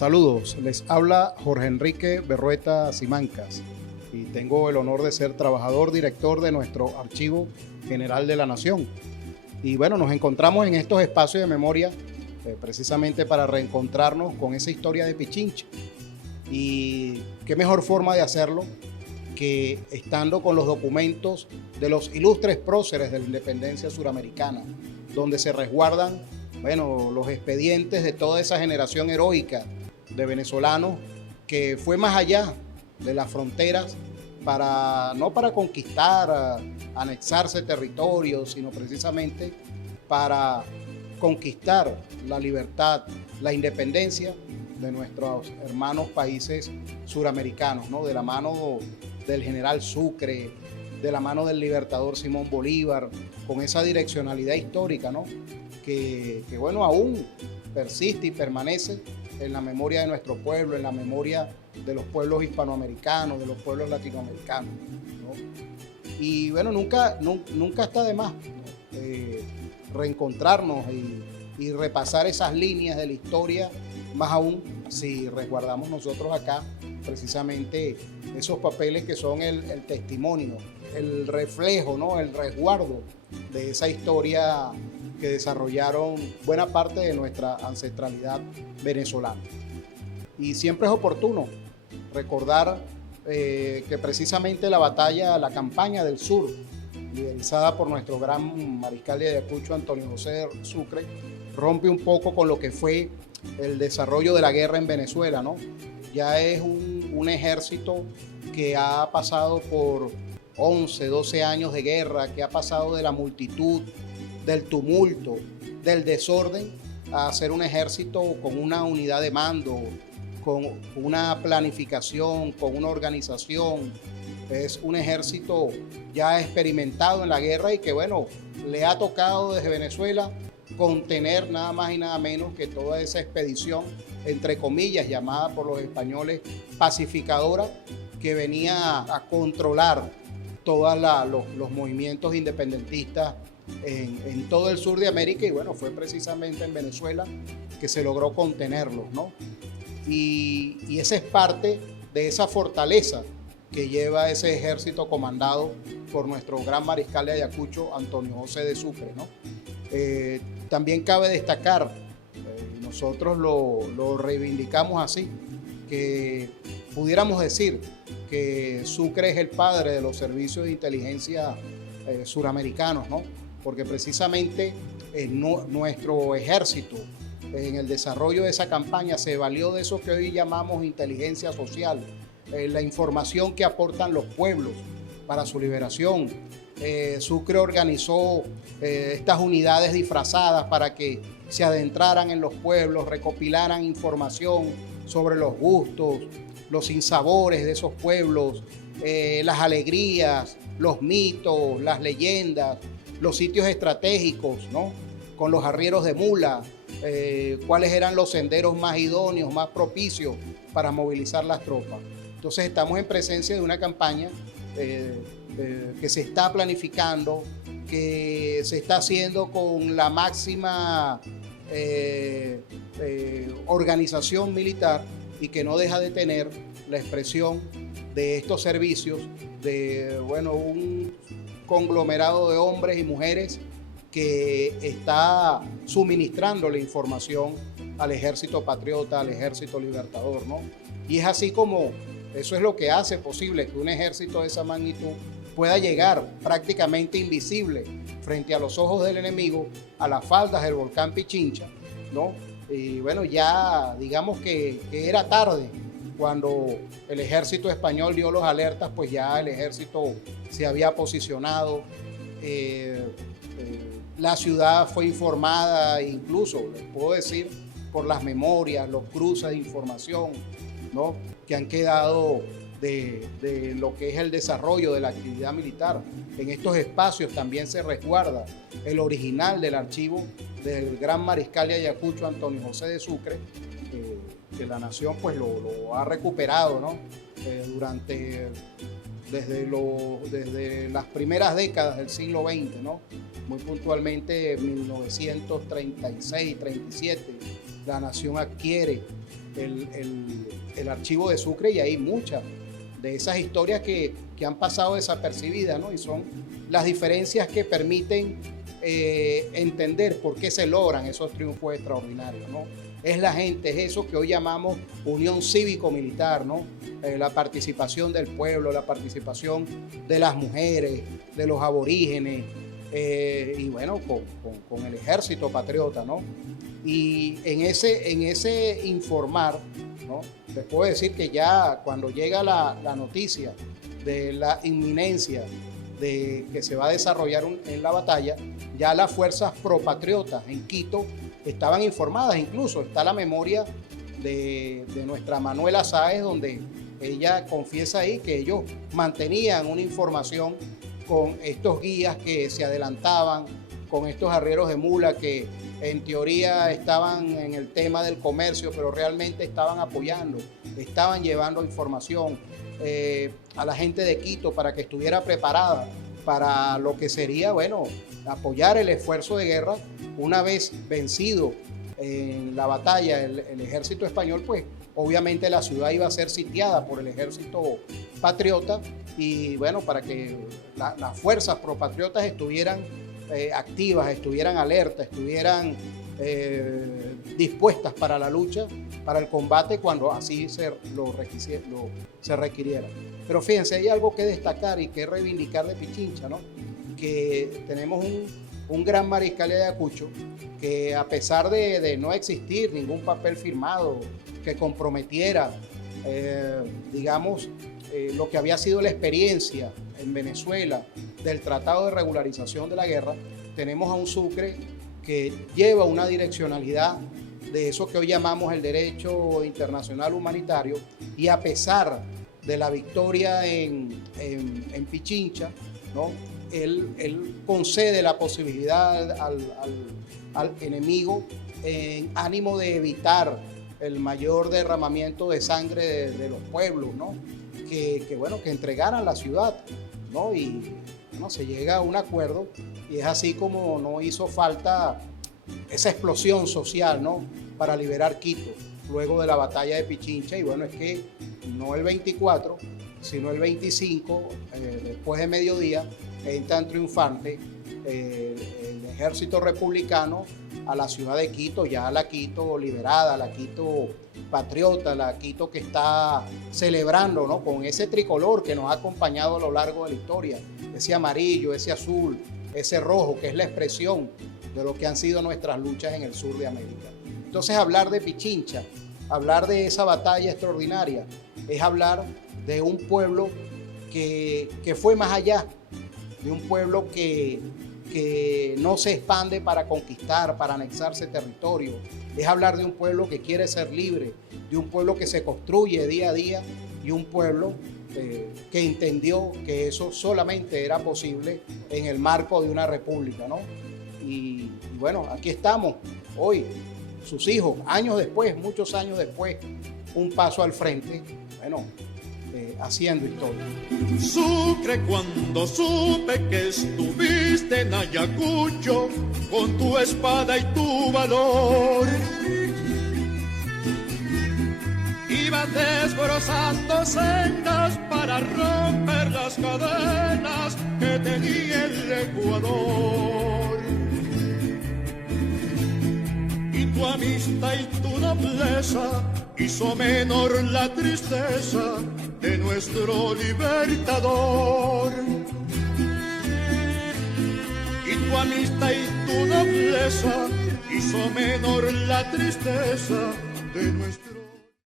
Saludos, les habla Jorge Enrique Berrueta Simancas y tengo el honor de ser trabajador director de nuestro Archivo General de la Nación. Y bueno, nos encontramos en estos espacios de memoria precisamente para reencontrarnos con esa historia de Pichincha. Y qué mejor forma de hacerlo que estando con los documentos de los ilustres próceres de la independencia suramericana, donde se resguardan, bueno, los expedientes de toda esa generación heroica de venezolanos que fue más allá de las fronteras no para conquistar, anexarse territorios, sino precisamente para conquistar la libertad, la independencia de nuestros hermanos países suramericanos, ¿no? De la mano del general Sucre, de la mano del libertador Simón Bolívar, con esa direccionalidad histórica, ¿no? Que bueno, aún persiste y permanece en la memoria de nuestro pueblo, en la memoria de los pueblos hispanoamericanos, de los pueblos latinoamericanos, ¿no? Y bueno, nunca está de más, ¿no? Reencontrarnos y repasar esas líneas de la historia, más aún si resguardamos nosotros acá precisamente esos papeles que son el testimonio, el reflejo, ¿no? El resguardo de esa historia que desarrollaron buena parte de nuestra ancestralidad venezolana. Y siempre es oportuno recordar que precisamente la campaña del sur, liderizada por nuestro gran mariscal de Ayacucho, Antonio José Sucre, rompe un poco con lo que fue el desarrollo de la guerra en Venezuela, ¿no? Ya es un ejército que ha pasado por 11, 12 años de guerra, que ha pasado de la multitud, del tumulto, del desorden, a ser un ejército con una unidad de mando, con una planificación, con una organización. Es un ejército ya experimentado en la guerra y que, bueno, le ha tocado desde Venezuela contener nada más y nada menos que toda esa expedición, entre comillas, llamada por los españoles pacificadora, que venía a controlar todos los movimientos independentistas en todo el sur de América, y bueno, fue precisamente en Venezuela que se logró contenerlos, ¿no? Y esa es parte de esa fortaleza que lleva ese ejército comandado por nuestro gran mariscal de Ayacucho, Antonio José de Sucre, ¿no? También cabe destacar, nosotros lo reivindicamos así, que pudiéramos decir que Sucre es el padre de los servicios de inteligencia suramericanos, ¿no? Porque precisamente nuestro ejército en el desarrollo de esa campaña se valió de eso que hoy llamamos inteligencia social, la información que aportan los pueblos para su liberación. Sucre organizó estas unidades disfrazadas para que se adentraran en los pueblos, recopilaran información sobre los gustos, los sinsabores de esos pueblos, las alegrías, los mitos, las leyendas, los sitios estratégicos, ¿no? Con los arrieros de mula, cuáles eran los senderos más idóneos, más propicios para movilizar las tropas. Entonces estamos en presencia de una campaña que se está planificando, que se está haciendo con la máxima organización militar y que no deja de tener la expresión de estos servicios de, bueno, un conglomerado de hombres y mujeres que está suministrando la información al ejército patriota, al ejército libertador, ¿no? Y es así como eso es lo que hace posible que un ejército de esa magnitud pueda llegar prácticamente invisible frente a los ojos del enemigo a las faldas del volcán Pichincha, ¿no? Y bueno, ya digamos que era tarde cuando el ejército español dio los alertas, pues ya el ejército se había posicionado, la ciudad fue informada, incluso les puedo decir por las memorias, los cruces de información, ¿no? Que han quedado de lo que es el desarrollo de la actividad militar. En estos espacios también se resguarda el original del archivo del gran mariscal de Ayacucho, Antonio José de Sucre, que la nación pues lo ha recuperado, ¿no? Desde las primeras décadas del siglo XX, ¿no? Muy puntualmente 1936-37, la nación adquiere el archivo de Sucre, y hay muchas de esas historias que han pasado desapercibidas, ¿no? Y son las diferencias que permiten entender por qué se logran esos triunfos extraordinarios, ¿no? Es la gente, es eso que hoy llamamos unión cívico-militar, ¿no? La participación del pueblo, la participación de las mujeres, de los aborígenes, y bueno, con el ejército patriota, ¿no? Y en ese informar, ¿no? Les puedo decir que ya cuando llega la noticia de la inminencia de que se va a desarrollar en la batalla, ya las fuerzas propatriotas en Quito estaban informadas. Incluso está la memoria de nuestra Manuela Sáez, donde ella confiesa ahí que ellos mantenían una información con estos guías que se adelantaban, con estos arrieros de mula que en teoría estaban en el tema del comercio, pero realmente estaban apoyando, estaban llevando información a la gente de Quito para que estuviera preparada para lo que sería, bueno, apoyar el esfuerzo de guerra. Una vez vencido en la batalla el ejército español, pues obviamente la ciudad iba a ser sitiada por el ejército patriota, y bueno, para que las fuerzas propatriotas estuvieran activas, estuvieran alertas, estuvieran dispuestas para la lucha, para el combate, cuando así se requiriera. Pero fíjense, hay algo que destacar y que reivindicar de Pichincha, ¿no? Que tenemos un gran mariscal de Ayacucho que, a pesar de no existir ningún papel firmado que comprometiera, digamos, lo que había sido la experiencia en Venezuela del Tratado de Regularización de la Guerra, tenemos a un Sucre que lleva una direccionalidad de eso que hoy llamamos el derecho internacional humanitario, y a pesar de la victoria en Pichincha, ¿no? Él concede la posibilidad al enemigo en ánimo de evitar el mayor derramamiento de sangre de los pueblos, ¿no? Que entregaran la ciudad, ¿no? Y bueno, se llega a un acuerdo, y es así como no hizo falta esa explosión social, ¿no? Para liberar Quito luego de la batalla de Pichincha. Y bueno, es que no el 24, sino el 25, después de mediodía, entran triunfante el ejército republicano a la ciudad de Quito, ya la Quito liberada, la Quito patriota, la Quito que está celebrando, ¿no? Con ese tricolor que nos ha acompañado a lo largo de la historia, ese amarillo, ese azul, ese rojo, que es la expresión de lo que han sido nuestras luchas en el sur de América. Entonces, hablar de Pichincha, hablar de esa batalla extraordinaria, es hablar de un pueblo que fue más allá, de un pueblo que no se expande para conquistar, para anexarse territorio. Es hablar de un pueblo que quiere ser libre, de un pueblo que se construye día a día, y un pueblo que entendió que eso solamente era posible en el marco de una república, ¿no? Y bueno, aquí estamos hoy, sus hijos, años después, muchos años después, un paso al frente, bueno, haciendo historia. Sucre, cuando supe que estuviste en Ayacucho con tu espada y tu valor, iba desbrozando sendas para romper las cadenas que tenía el Ecuador. Y tu amistad y tu nobleza hizo menor la tristeza de nuestro libertador. Y tu amistad y tu nobleza hizo menor la tristeza de nuestro